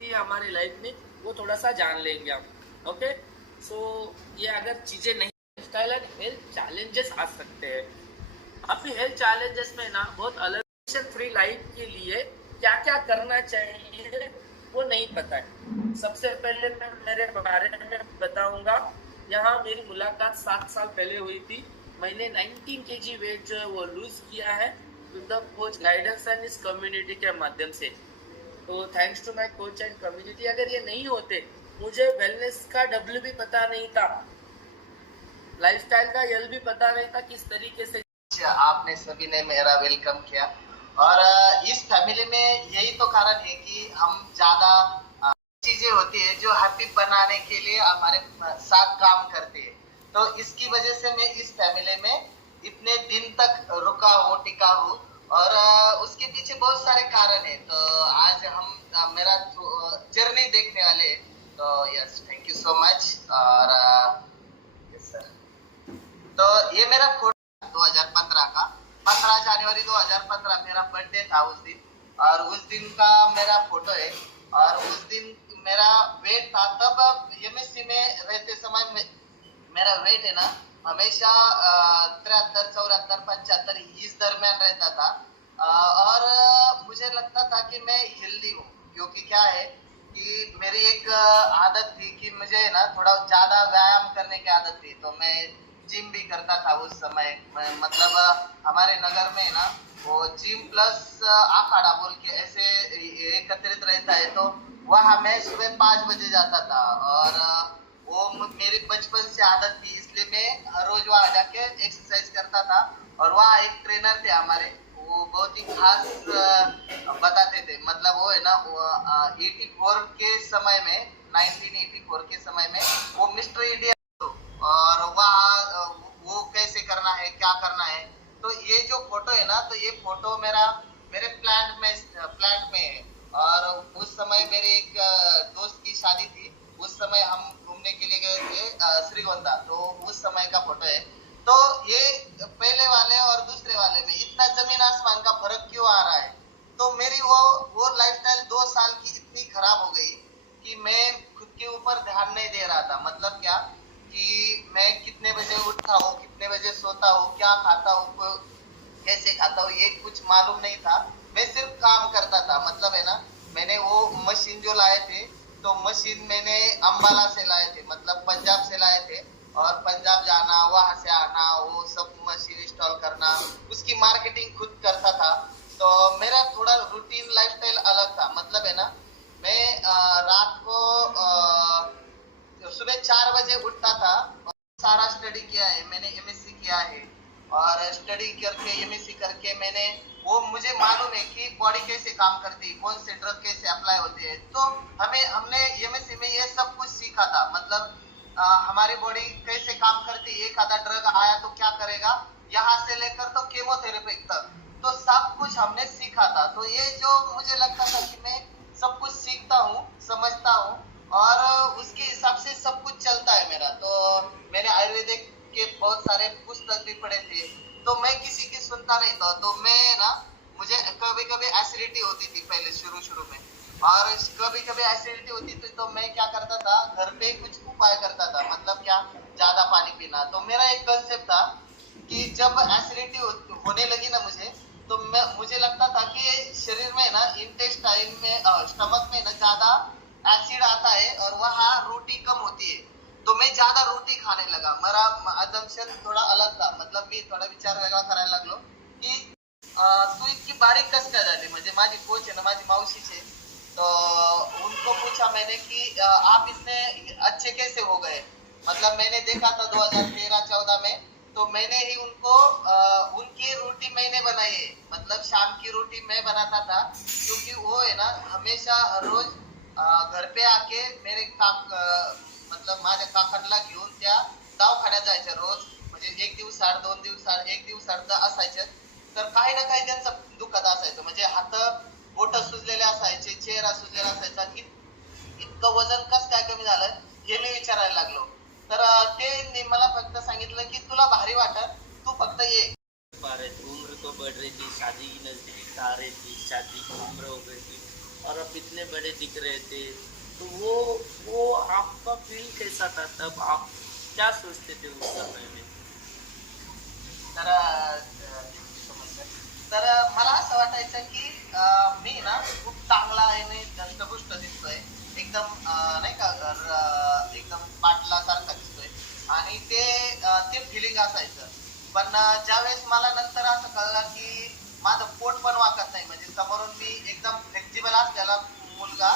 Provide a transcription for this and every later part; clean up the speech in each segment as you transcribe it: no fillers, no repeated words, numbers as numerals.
हमारी लाइफ में वो थोड़ा सा जान लेंगे हम। ओके, सो ये अगर चीजें नहीं स्टाइल एंड हेल्थ चैलेंजेस आ सकते हैं। अभी हेल्थ चैलेंजेस में ना बहुत अलग फ्री लाइफ के लिए क्या क्या करना चाहिए वो नहीं पता है। सबसे पहले मैं मेरे बारे में बताऊंगा। यहाँ मेरी मुलाकात 7 साल पहले हुई थी। मैंने 19 kg वेट जो है वो लूज किया है with the coach guidance and इस कम्युनिटी के माध्यम से। तो thanks to my coach and community, अगर ये नहीं होते मुझे वेलनेस का डब्ल्यू भी पता नहीं था, लाइफस्टाइल का एल भी पता नहीं था किस तरीके से। आपने सभी ने मेरा वेलकम किया और इस फैमिली में यही तो कारण है कि हम ज्यादा चीजें होती है जो हैप्पी बनाने के लिए हमारे साथ काम करते हैं। तो इसकी वजह से मैं इस फैमिली में इतने दिन तक रुका हूँ, टिका हूँ और उसके पीछे बहुत सारे कारण है। तो आज हम मेरा जर्नी देखने वाले। तो yes, thank you so much. और यस सर, तो ये मेरा 2015 का 15 जनवरी 2015 मेरा बर्थडे था उस दिन। और उस दिन का मेरा फोटो है। और उस दिन मेरा वेट था तब एमएससी में रहते समय में मेरा वेट है ना हमेशा 73 74 75 इस दरमियान रहता था। और मुझे लगता था कि मैं हेल्दी हूँ, क्योंकि क्या है कि मेरी एक आदत थी कि मुझे ना थोड़ा ज्यादा व्यायाम करने की आदत थी। तो मैं जिम भी करता था उस समय। मतलब हमारे नगर में ना वो जिम प्लस अखाड़ा बोल के ऐसे एकत्रित रहता है। तो वहाँ मैं सुबह 5 बजे जाता था और वो मेरी बचपन से आदत थी, इसलिए मैं हर रोज वहाँ जाके एक्सरसाइज करता था। और वहाँ एक ट्रेनर थे हमारे, वो बहुत ही खास बताते थे। मतलब वो है ना 84 के समय में 1984 के समय में वो मिस्टर इंडिया और वहाँ वो कैसे करना है, क्या करना है। तो ये जो फोटो है ना, तो ये फोटो मेरे प्लांट में है। और उस समय मेरे एक दोस्त की शादी थी। उस समय हम घूमने के लिए गए थे श्रीगोंदा। तो उस समय का फोटो है। तो ये पहले वाले और दूसरे वाले में इतना जमीन आसमान का फर्क क्यों आ रहा है? तो मेरी वो लाइफस्टाइल 2 साल की इतनी खराब हो गई कि मैं खुद के ऊपर ध्यान नहीं दे रहा था। मतलब क्या कि मैं कितने बजे उठता हूँ, कितने बजे सोता हूँ, क्या खाता हूँ, कैसे खाता हूँ, ये कुछ मालूम नहीं था। मैं सिर्फ काम करता था। मतलब है ना, मैंने वो मशीन जो लाए थे, तो मशीन मैंने अम्बाला से लाए थे, मतलब पंजाब से लाए थे। और पंजाब जाना, वहां से आना, वो सब मशीन इंस्टॉल करना, उसकी मार्केटिंग खुद करता था। तो मेरा थोड़ा रूटीन लाइफस्टाइल अलग था। मतलब है ना, मैं रात को सुबह 4 बजे उठता था और सारा स्टडी किया है मैंने, एमएससी किया है। और स्टडी करके एमएससी करके मैंने वो मुझे मालूम है कि बॉडी कैसे काम करती है, कौन से ड्रग कैसे अप्लाई होते हैं। तो हमने एमएससी में ये सब कुछ सीखा था। मतलब हमारी बॉडी कैसे काम करती है, एक आधा ड्रग आया तो क्या करेगा, यहाँ से लेकर तो केमोथेरेपी तक, तो सब कुछ हमने सीखा था। तो ये जो मुझे लगता था कि मैं सब कुछ सीखता हूँ, समझता हूँ और उसके हिसाब से सब कुछ चलता है मेरा। तो मैंने आयुर्वेदिक के बहुत सारे पुस्तक भी पढ़े थे। तो मैं किसी की सुनता नहीं था। तो मैं ना, मुझे कभी कभी एसिडिटी होती थी पहले शुरू शुरू में। और कभी कभी एसिडिटी होती थी तो मैं क्या करता था, घर पे कुछ उपाय करता था। मतलब क्या, ज्यादा पानी पीना। तो मेरा एक कंसेप्ट था कि जब एसिडिटी होने लगी ना मुझे, तो मुझे लगता था कि शरीर में ना इंटेस्टाइन में स्टमक में ना ज्यादा एसिड आता है और वहाँ रोटी कम होती है। तो मैं ज्यादा रोटी खाने लगा। मेरा अजम्पशन थोड़ा अलग था। मतलब मी थोडा विचार वेगळा करायला लागलो की तू इतकी बारीक कस काय झाली। म्हणजे माझी कोच है ना, माझी मावशीचे, तो उनको पूछा मैंने कि आप इतने अच्छे कैसे हो गए। मतलब मैंने देखा था 2013-14 में, तो मैंने ही उनको उनकी रोटी मैंने बनाई है। मतलब शाम की रोटी मैं बनाता था, क्योंकि वो है ना हमेशा हर रोज घर पे आके मेरे मतलब माझ्या काकांना घेऊन त्या दवाखान्यात जायच्या रोज। म्हणजे एक दिवसाआड, 2 दिवसाआड, एक दिवसाआड असायचे। तर काही ना काही त्यांचं दुखत असायचं। म्हणजे हात बोट सुजलेले असायचे, चेहरा सुजलेला असायचा। इतकं वजन कस काय कमी झालं हे मी विचारायला लागलो। तर ते मला फक्त सांगितलं की तुला भारी वाटत, तू फक्त ये। उम्र तो बढ़ रही थी, शादी की नजदीक आ रही थी, शादी की उम्र हो गई थी और आप इतने बड़े दिख रहे थे, तो वो आपका फील कैसा था तब? आप क्या सोचते थे उस समय में? तर तर मला असं वाटायचं की मी ना खूप चांगला आहे आणि धष्टपुष्ट दिसतोय एकदम नाही का एकदम पाटलासारखा दिसतोय आणि ते फिलिंग असायचं पण ज्यावेळेस मला नंतर असं कळलं की माझं पोट पण वाकत नाही म्हणजे समोरून मी एकदम फ्लेक्झिबल असलेला मुलगा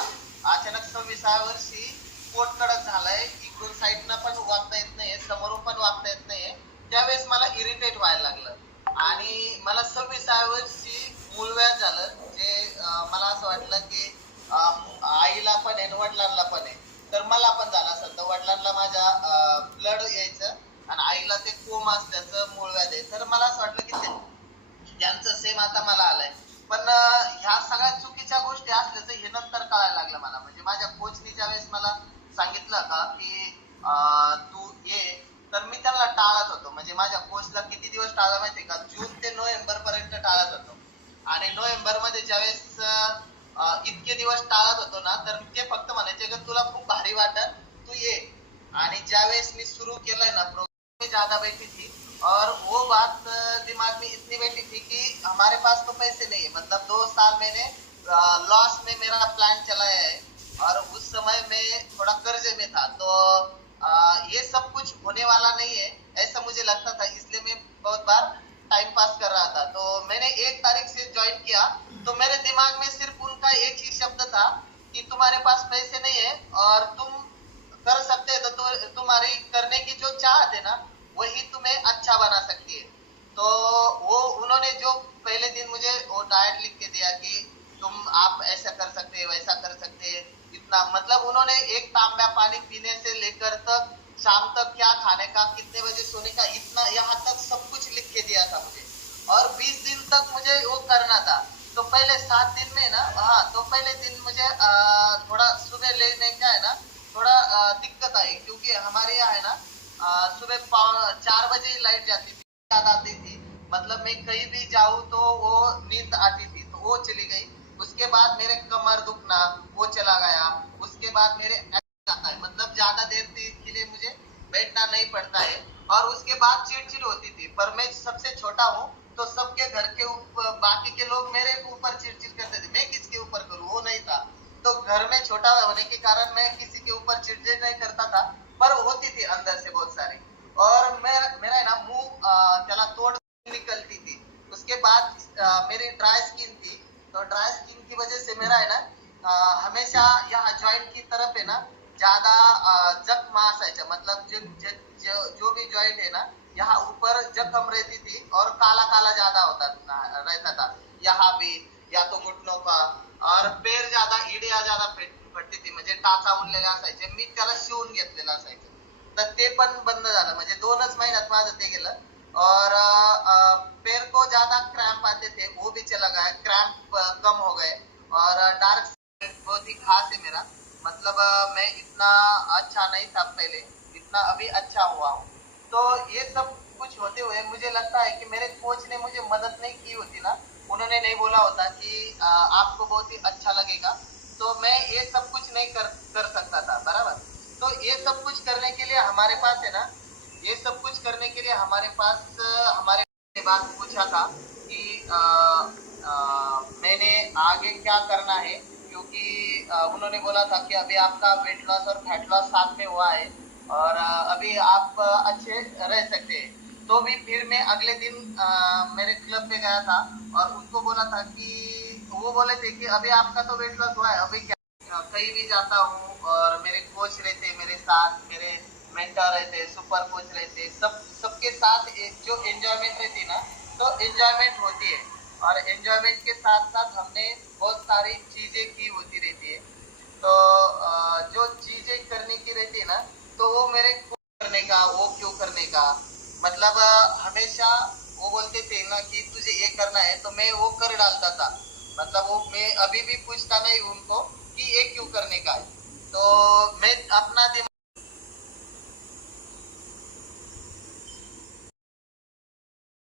अचानक 26व्या वर्षी पोट कडक झालाय इकडून साईडनं पण वागता येत नाहीये समोरून पण वागता येत नाहीये त्यावेळेस मला इरिटेट व्हायला लागलं आणि मला 26व्या वर्षी मूलव्याध झालं जे मला असं वाटलं की आईला पण आहे आणि वडिलांना पण आहे तर मला पण झालं असेल तर वडिलांना माझ्या ब्लड यायचं आणि आईला ते कोमा असल्याचं मूळव्याध आहे तर मला असं वाटलं की त्यांचं सेम आता मला आलंय पण ह्या सगळ्या चुकीच्या गोष्टी असल्याचं हे नंतर कळायला लागलं मला म्हणजे माझ्या कोचनी ज्या वेळेस मला सांगितलं का की तू ये तर मी त्याला टाळत होतो म्हणजे माझ्या कोचला किती दिवस टाळलं माहितीये का जून ते नोव्हेंबर पर्यंत टाळत होतो आणि नोव्हेंबर मध्ये ज्यावेळेस इतके दिवस टाळत होतो ना तर ते फक्त म्हणायचे की तुला खूप भारी वाटत तू ये आणि ज्यावेळेस मी सुरू केलंय ना प्रोग्राम ज्यादा बैठी थी और वो बात दिमाग में इतनी बैठी थी कि हमारे पास तो पैसे नहीं है मतलब 2 साल मैंने लॉस में मेरा प्लान चलाया है और उस समय मैं थोड़ा कर्जे में था तो ये सब कुछ होने वाला नहीं है ऐसा मुझे लगता था इसलिए मैं बहुत बार टाइम पास कर रहा था तो मैंने 1 तारीख से ज्वाइन किया तो मेरे दिमाग में सिर्फ उनका एक ही शब्द था कि तुम्हारे पास पैसे नहीं है और तुम कर सकते हैं तो तुम्हारी करने की जो चाहत है ना वही तुम्हें अच्छा बना सकती है तो वो उन्होंने जो पहले दिन मुझे वो डाइट लिख के दिया कि तुम आप ऐसा कर सकते हैं वैसा कर सकते हैं इतना मतलब उन्होंने एक तांबा पानी पीने से लेकर तक शाम तक क्या खाने का कितने बजे सोने का इतना यहाँ तक सब कुछ लिख के दिया था मुझे और 20 दिन तक मुझे वो करना था तो पहले 7 दिन में ना हाँ तो पहले दिन मुझे थोड़ा सुबह लेने का है ना थोड़ा दिक्कत आई क्योंकि हमारे यहाँ है ना सुबह 4 बजे लाइट जाती थी याद आती थी मतलब मैं कहीं भी जाऊँ तो वो नींद आती थी तो वो चली गई उसके बाद मेरे कमर दुखना वो चला गया उसके बाद मेरे आता है मतलब ज्यादा देर के लिए मुझे बैठना नहीं पड़ता है और उसके बाद चिड़चिड़ होती थी पर मैं सबसे छोटा हूँ तो सबके घर के ऊपर बाकी के लोग मेरे ऊपर चिड़चिड़ करते थे मैं किसके ऊपर करूँ वो नहीं था तो घर में छोटा होने के कारण मैं किसी के ऊपर चिड़चिड़ नहीं करता था पर होती थी अंदर से बहुत सारी और मेरा है ना मुंह त्याला तोड़ निकलती थी उसके बाद मेरी ड्राई स्किन थी तो ड्राई स्किन की वजह से मेरा है ना हमेशा यहाँ जॉइंट की तरफ है ना ज्यादा जख्म असायचा मतलब जो भी जॉइंट है ना यहाँ ऊपर जख्म रहती थी और काला काला ज्यादा रहता था यहाँ भी या तो घुटनों का और पैर ज्यादा इडिया ज्यादा फटती थी म्हणजे टाचा उरलेले असायचे मी त्याला शिवून घेतलेलं असायचं तर ते पण बंद झालं म्हणजे 2च महिन्यात माझं ते गेलं और पैर को ज्यादा क्रैम्प आते थे वो भी चला गया क्रैम्प कम हो गए और डार्क बहुत ही खास है मेरा मतलब मैं इतना अच्छा नहीं था पहले इतना अभी अच्छा हुआ हूँ तो ये सब कुछ होते हुए मुझे लगता है कि मेरे कोच ने मुझे मदद नहीं की होती ना उन्होंने नहीं बोला होता कि आपको बहुत ही अच्छा लगेगा तो मैं ये सब कुछ नहीं कर सकता था बराबर तो ये सब कुछ करने के लिए हमारे पास है ना ये सब कुछ करने के लिए हमारे पास हमारे बात पूछा था कि मैंने आगे क्या करना है क्योंकि उन्होंने बोला था कि अभी आपका वेट लॉस और फैट लॉस साथ में हुआ है और अभी आप अच्छे रह सकते हैं तो भी फिर मैं अगले दिन मेरे क्लब पे गया था और उनको बोला था कि वो बोले थे कि अभी आपका तो वेट लॉस हुआ है अभी क्या कहीं भी जाता हूँ और मेरे कोच रहते मेरे साथ मेरे मेंटर रहते सुपर कोच रहते सबके साथ जो एंजॉयमेंट रहती ना तो एंजॉयमेंट होती है और एंजॉयमेंट के साथ साथ हमने बहुत सारी चीजें की होती रहती है तो जो चीजें करने की रहती है ना तो वो मेरे को करने का वो क्यों करने का मतलब हमेशा वो बोलते थे ना कि तुझे ये करना है तो मैं वो कर डालता था मतलब वो मैं अभी भी पूछता नहीं उनको कि ये क्यों करने का है तो मैं अपना दिमाग